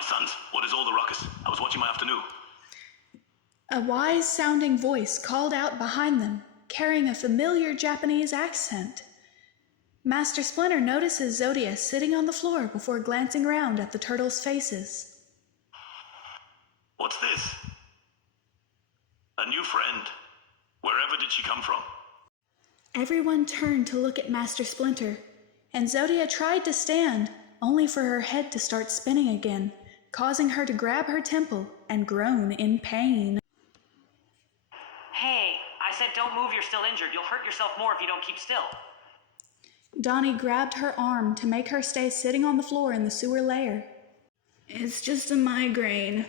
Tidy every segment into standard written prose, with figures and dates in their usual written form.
My sons, what is all the ruckus? I was watching my afternoon. A wise-sounding voice called out behind them, carrying a familiar Japanese accent. Master Splinter notices Zodia sitting on the floor before glancing around at the turtles' faces. What's this? A new friend. Wherever did she come from? Everyone turned to look at Master Splinter, and Zodia tried to stand, only for her head to start spinning again, causing her to grab her temple and groan in pain. Hey, I said don't move, you're still injured. You'll hurt yourself more if you don't keep still. Donnie grabbed her arm to make her stay sitting on the floor in the sewer lair. It's just a migraine,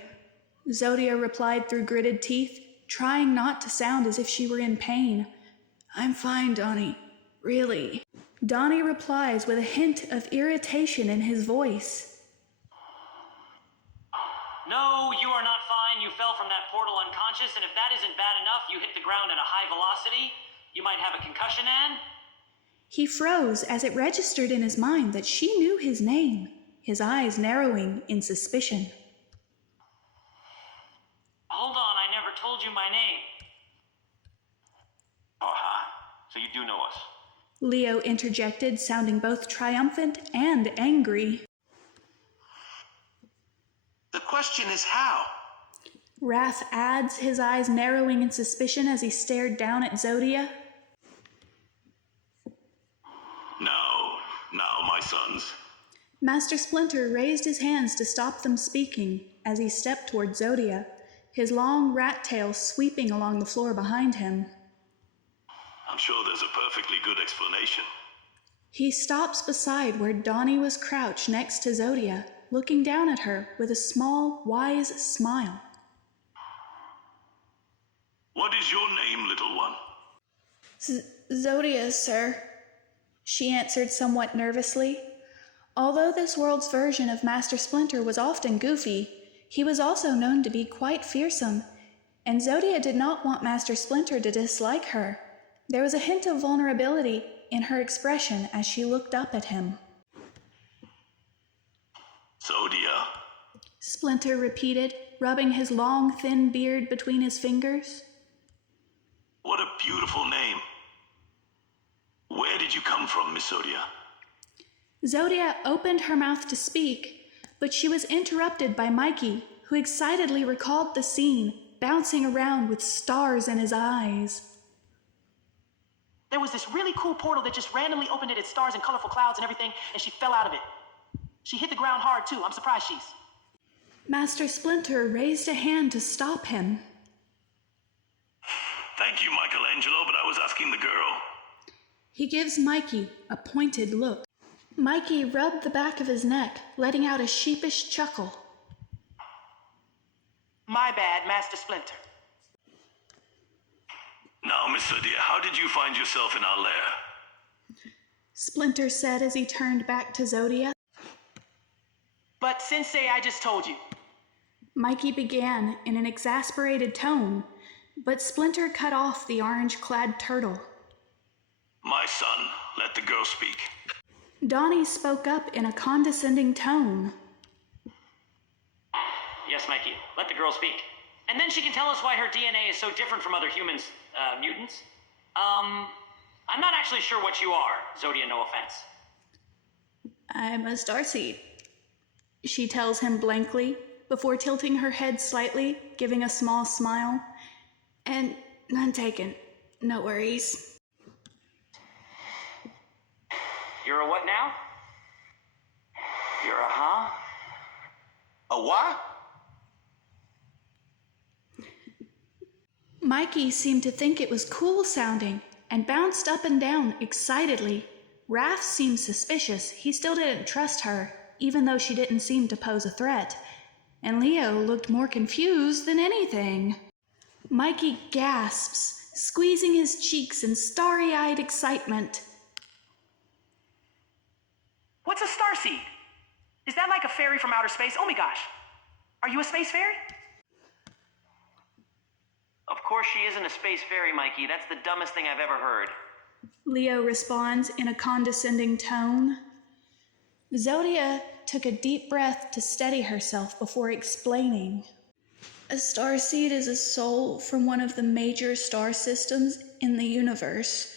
Zodia replied through gritted teeth, trying not to sound as if she were in pain. I'm fine, Donnie. Really. Donnie replies with a hint of irritation in his voice. No, you are not fine. You fell from that portal unconscious, and if that isn't bad enough, you hit the ground at a high velocity. You might have a concussion, Anne. He froze as it registered in his mind that she knew his name, his eyes narrowing in suspicion. Hold on, I never told you my name. So you do know us. Leo interjected, sounding both triumphant and angry. The question is how? Wrath adds, his eyes narrowing in suspicion as he stared down at Zodia. No, my sons. Master Splinter raised his hands to stop them speaking as he stepped toward Zodia, his long rat tail sweeping along the floor behind him. I'm sure there's a perfectly good explanation. He stops beside where Donnie was crouched next to Zodia, looking down at her with a small, wise smile. What is your name, little one? Zodia, sir, she answered somewhat nervously. Although this world's version of Master Splinter was often goofy, he was also known to be quite fearsome, and Zodia did not want Master Splinter to dislike her. There was a hint of vulnerability in her expression as she looked up at him. Zodia. Splinter repeated, rubbing his long, thin beard between his fingers. What a beautiful name. Where did you come from, Miss Zodia? Zodia opened her mouth to speak, but she was interrupted by Mikey, who excitedly recalled the scene, bouncing around with stars in his eyes. There was this really cool portal that just randomly opened at its stars and colorful clouds and everything, and she fell out of it. She hit the ground hard, too. I'm surprised she's... Master Splinter raised a hand to stop him. Thank you, Michelangelo, but I was asking the girl. He gives Mikey a pointed look. Mikey rubbed the back of his neck, letting out a sheepish chuckle. My bad, Master Splinter. Now, Miss Zodia, how did you find yourself in our lair? Splinter said as he turned back to Zodia. But Sensei, I just told you. Mikey began in an exasperated tone, but Splinter cut off the orange-clad turtle. My son, let the girl speak. Donnie spoke up in a condescending tone. Yes, Mikey, let the girl speak. And then she can tell us why her DNA is so different from other humans, mutants. I'm not actually sure what you are, Zodia, no offense. I'm a starseed, she tells him blankly, before tilting her head slightly, giving a small smile. And none taken, no worries. You're a what now? You're a huh? A what? Mikey seemed to think it was cool sounding and bounced up and down excitedly. Raph seemed suspicious. He still didn't trust her, even though she didn't seem to pose a threat. And Leo looked more confused than anything. Mikey gasps, squeezing his cheeks in starry-eyed excitement. What's a starseed? Is that like a fairy from outer space? Oh my gosh. Are you a space fairy? Of course she isn't a space fairy, Mikey. That's the dumbest thing I've ever heard. Leo responds in a condescending tone. Zodia took a deep breath to steady herself before explaining. A starseed is a soul from one of the major star systems in the universe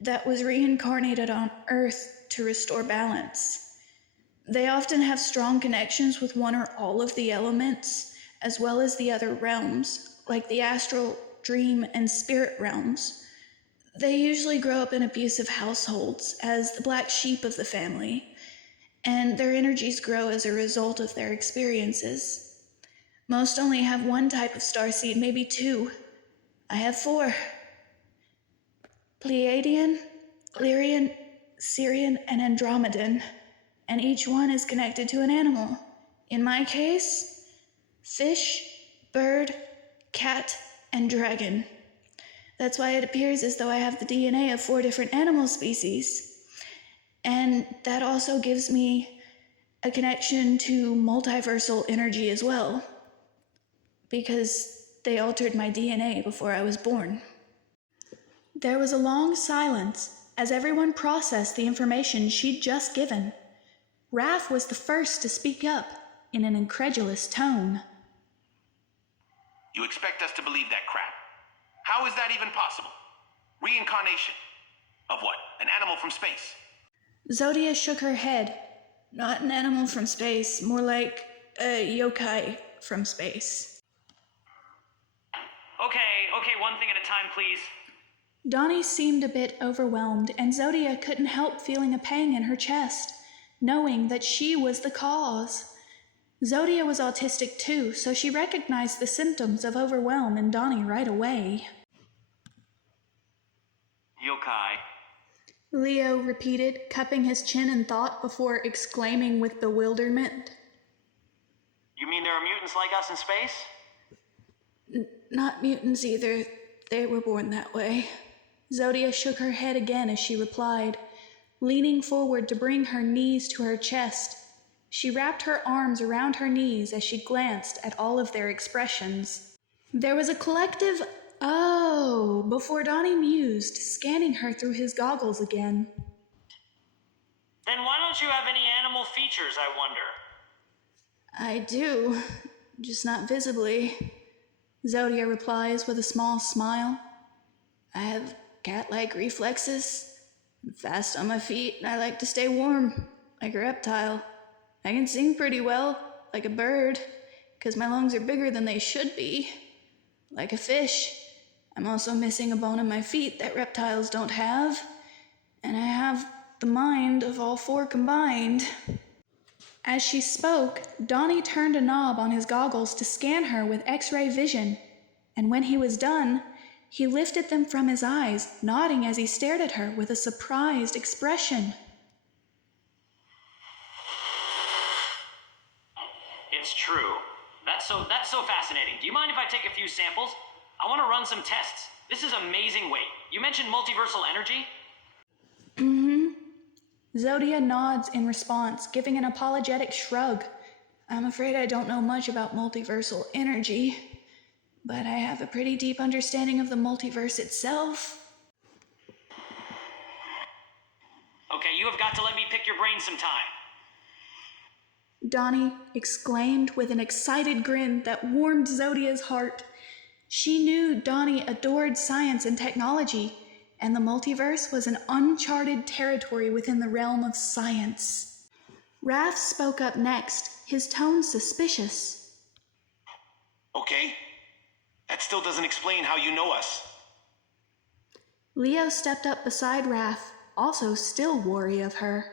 that was reincarnated on Earth to restore balance. They often have strong connections with one or all of the elements, as well as the other realms, like the astral, dream, and spirit realms. They usually grow up in abusive households as the black sheep of the family, and their energies grow as a result of their experiences. Most only have one type of starseed, maybe two. I have four. Pleiadian, Lyrian, Syrian, and Andromedan, and each one is connected to an animal. In my case, fish, bird, cat, and dragon. That's why it appears as though I have the DNA of 4 different animal species. And that also gives me a connection to multiversal energy as well, because they altered my DNA before I was born. There was a long silence as everyone processed the information she'd just given. Raph was the first to speak up in an incredulous tone. You expect us to believe that crap? How is that even possible? Reincarnation. Of what? An animal from space? Zodia shook her head. Not an animal from space, more like a yokai from space. Okay, one thing at a time, please. Donnie seemed a bit overwhelmed, and Zodia couldn't help feeling a pang in her chest, knowing that she was the cause. Zodia was autistic too, so she recognized the symptoms of overwhelm in Donnie right away. Yokai. Leo repeated, cupping his chin in thought before exclaiming with bewilderment. You mean there are mutants like us in space? Not mutants either. They were born that way. Zodia shook her head again as she replied, leaning forward to bring her knees to her chest. She wrapped her arms around her knees as she glanced at all of their expressions. There was a collective "oh" before Donnie mused, scanning her through his goggles again. Then why don't you have any animal features, I wonder? I do, just not visibly. Zodia replies with a small smile. I have cat-like reflexes. I'm fast on my feet, and I like to stay warm, like a reptile. I can sing pretty well, like a bird, because my lungs are bigger than they should be. Like a fish, I'm also missing a bone in my feet that reptiles don't have, and I have the mind of all 4 combined. As she spoke, Donnie turned a knob on his goggles to scan her with X-ray vision, and when he was done, he lifted them from his eyes, nodding as he stared at her with a surprised expression. It's true. That's so fascinating. Do you mind if I take a few samples? I want to run some tests. This is amazing. Wait, you mentioned multiversal energy? Zodia nods in response, giving an apologetic shrug. I'm afraid I don't know much about multiversal energy, but I have a pretty deep understanding of the multiverse itself. Okay, you have got to let me pick your brain sometime. Donnie exclaimed with an excited grin that warmed Zodia's heart. She knew Donnie adored science and technology, and the multiverse was an uncharted territory within the realm of science. Raph spoke up next, his tone suspicious. Okay. That still doesn't explain how you know us. Leo stepped up beside Raph, also still wary of her.